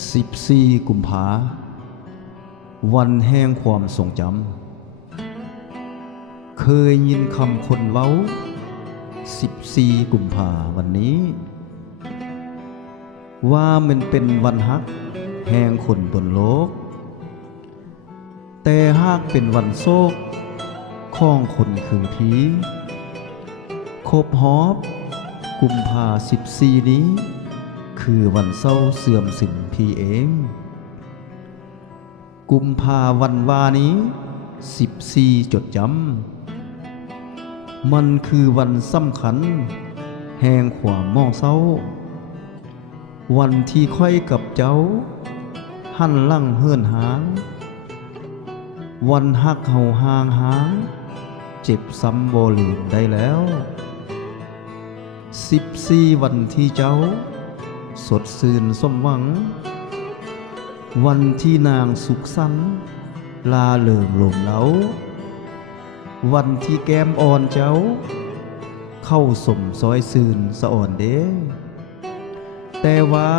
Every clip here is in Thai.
14 กุมภาวันแห่งความทรงจำเคยยินคำคนเว้า14 กุมภาวันนี้ว่ามันเป็นวันฮักแห่งคนบนโลกแต่หากเป็นวันโศกของคนคือผีครบหอบกุมภา14นี้คือวันเศร้าเสื่อมสิ้นพี่เองกุมภาวันวานี้14จดจำมันคือวันสำคัญแห่งความมองเศร้าวันที่ค่อยกับเจ้าหันหลังเฮิ่นหางวันฮักเฮาห่างหางเจ็บซ้ำบ่ลืมได้แล้ว14วันที่เจ้าสดชื่นสมหวังวันที่นางสุขสันต์ลาเลิงลมเหลาวันที่แก้มอ่อนเจ้าเข้าสมซอยซื่นสะอ่อนเด้แต่ว่า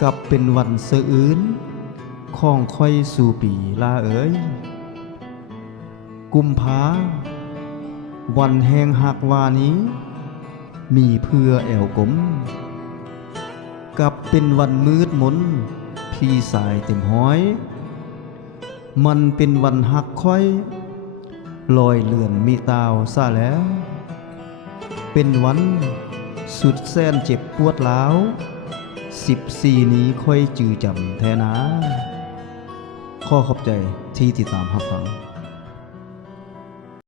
กลับเป็นวันเสะอื่นของค่อยสู่ปีลาเอ๋ยกุมภาวันแห่งหักวานี้มีเพื่อแอวกลมกลับเป็นวันมืดมนพี่สายเต็มห้อยมันเป็นวันหักค่อยลอยเลื่อนมีตาวซะแล้วเป็นวันสุดแสนเจ็บปวดร้าว14นี้ค่อยจือจำแท้นะขอขอบใจที่ติดตามรับฟัง